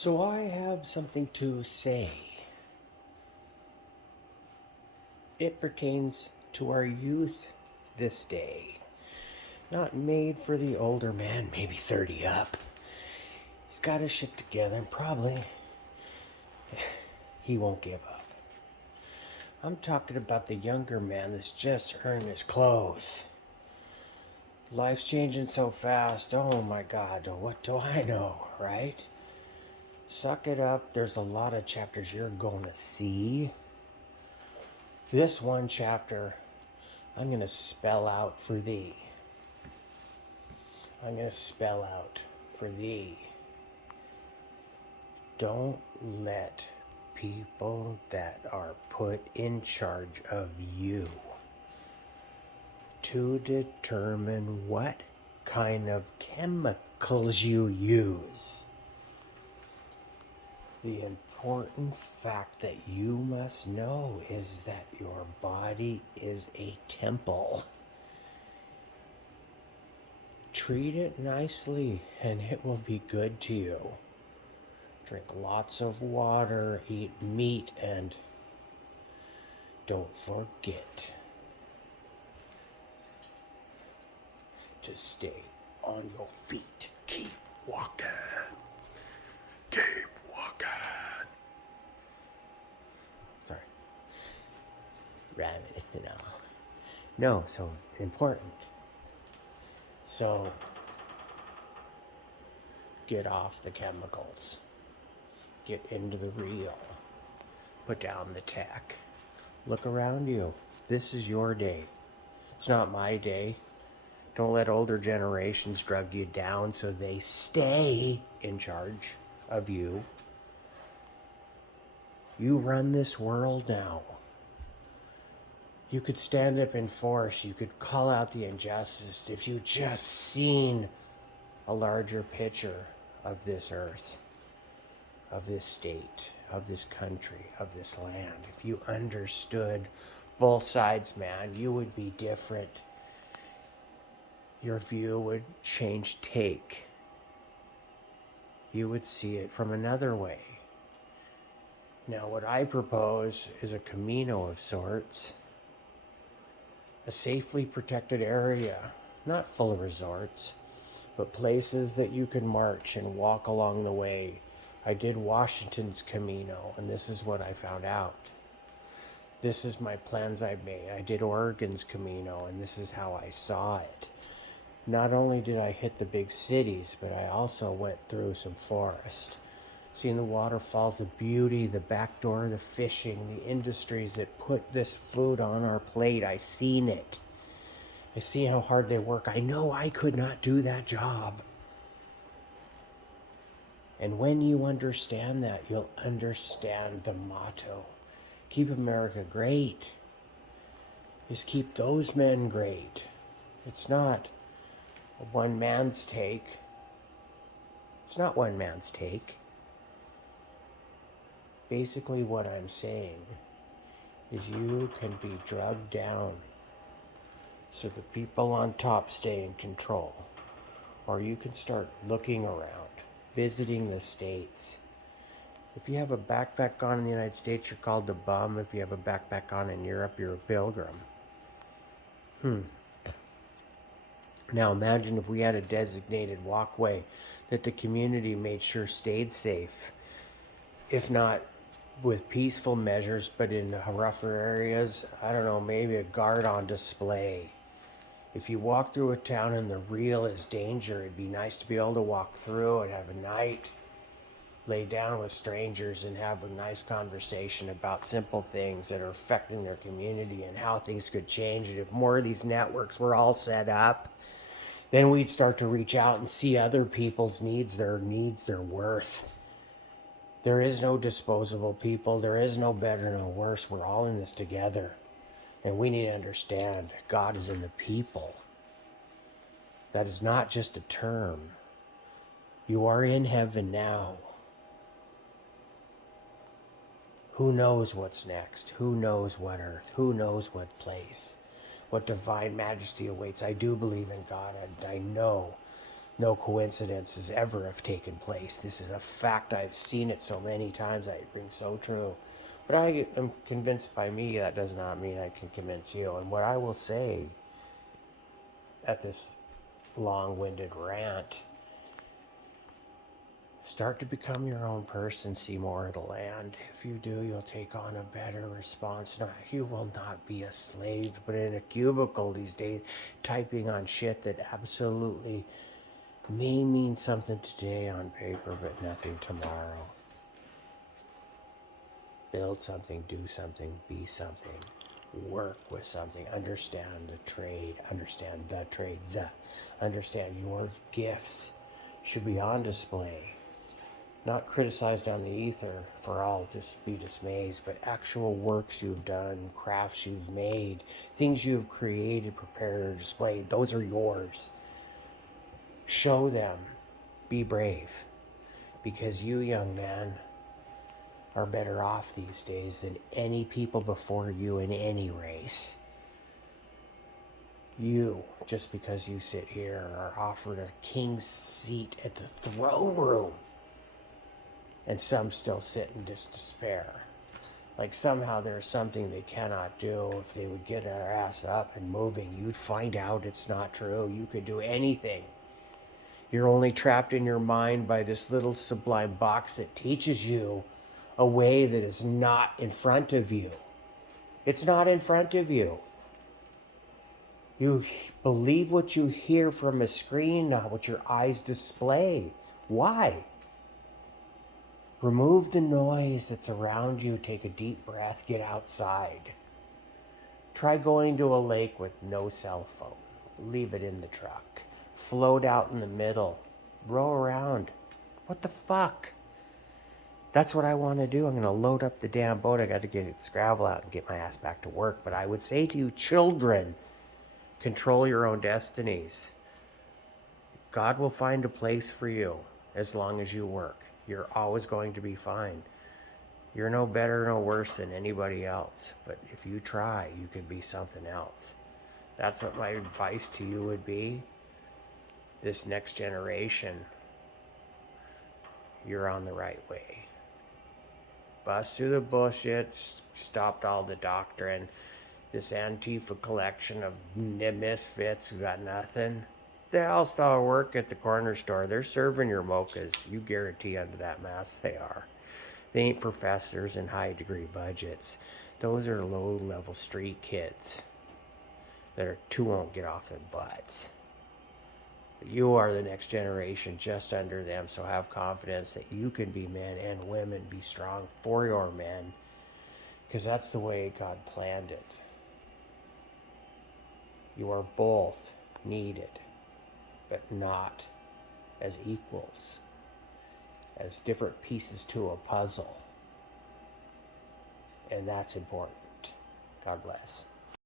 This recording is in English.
So I have something to say. It pertains to our youth this day. Not made for the older man, maybe 30 up. He's got his shit together and probably he won't give up. I'm talking about the younger man that's just earned his clothes. Life's changing so fast. Oh my God, what do I know, right? Suck it up. There's a lot of chapters you're going to see. This one chapter, I'm going to spell out for thee. I'm going to spell out for thee. Don't let people that are put in charge of you to determine what kind of chemicals you use. The important fact that you must know is that your body is a temple. Treat it nicely and it will be good to you. Drink lots of water, eat meat, and don't forget to stay on your feet. Keep walking. Keep walking. Sorry. Rabbit, No, so important. So, get off the chemicals. Get into the real. Put down the tech. Look around you. This is your day. It's not my day. Don't let older generations drug you down so they stay in charge of you. You run this world now. You could stand up in force. You could call out the injustice if you just seen a larger picture of this earth, of this state, of this country, of this land. If you understood both sides, man, you would be different. Your view would change take. You would see it from another way. Now, what I propose is a Camino of sorts. A safely protected area, not full of resorts, but places that you can march and walk along the way. I did Washington's Camino, and this is what I found out. This is my plans I made. I did Oregon's Camino, and this is how I saw it. Not only did I hit the big cities, but I also went through some forest. Seeing the waterfalls, the beauty, the back door, the fishing, the industries that put this food on our plate. I seen it. I see how hard they work. I know I could not do that job. And when you understand that, you'll understand the motto. Keep America great. Is keep those men great. It's not one man's take. It's not one man's take. Basically what I'm saying is you can be drugged down so the people on top stay in control. Or you can start looking around, visiting the states. If you have a backpack on in the United States, you're called a bum. If you have a backpack on in Europe, you're a pilgrim. Now imagine if we had a designated walkway that the community made sure stayed safe. If not with peaceful measures, but in rougher areas, I don't know, maybe a guard on display. If you walk through a town and the real is danger, it'd be nice to be able to walk through and have a night, lay down with strangers and have a nice conversation about simple things that are affecting their community and how things could change. And if more of these networks were all set up, then we'd start to reach out and see other people's needs, their worth. There is no disposable people. There is no better, no worse. We're all in this together. And we need to understand God is in the people. That is not just a term. You are in heaven now. Who knows what's next? Who knows what earth? Who knows what place? What divine majesty awaits? I do believe in God, and I know no coincidences ever have taken place. This is a fact. I've seen it so many times. It rings so true. But I am convinced by me. That does not mean I can convince you. And what I will say at this long-winded rant, start to become your own person, see more of the land. If you do, you'll take on a better response. Now, you will not be a slave, but in a cubicle these days, typing on shit that absolutely may mean something today on paper, but nothing tomorrow. Build something, do something, be something, work with something, understand the trade, understand the trades, understand your gifts should be on display, not criticized on the ether for all just be dismayed, but actual works you've done, crafts you've made, things you've created, prepared, or displayed. Those are yours. Show them. Be brave. Because you, young man, are better off these days than any people before you in any race. You, just because you sit here, are offered a king's seat at the throne room. And some still sit in despair. Like somehow there's something they cannot do. If they would get their ass up and moving, you'd find out it's not true. You could do anything. You're only trapped in your mind by this little sublime box that teaches you a way that is not in front of you. It's not in front of you. You believe what you hear from a screen, not what your eyes display. Why? Remove the noise that's around you. Take a deep breath. Get outside. Try going to a lake with no cell phone. Leave it in the truck. Float out in the middle. Row around. What the fuck? That's what I want to do. I'm going to load up the damn boat. I got to get its gravel out and get my ass back to work. But I would say to you, children, control your own destinies. God will find a place for you as long as you work. You're always going to be fine. You're no better, no worse than anybody else. But if you try, you can be something else. That's what my advice to you would be. This next generation, you're on the right way. Bust through the bullshit, stopped all the doctrine. This Antifa collection of misfits who got nothing. They all still work at the corner store. They're serving your mochas. You guarantee under that mask they are. They ain't professors in high degree budgets. Those are low level street kids that are too won't get off their butts. You are the next generation just under them, so have confidence that you can be men and women. Be strong for your men, because that's the way God planned it. You are both needed, but not as equals, as different pieces to a puzzle. And that's important. God bless.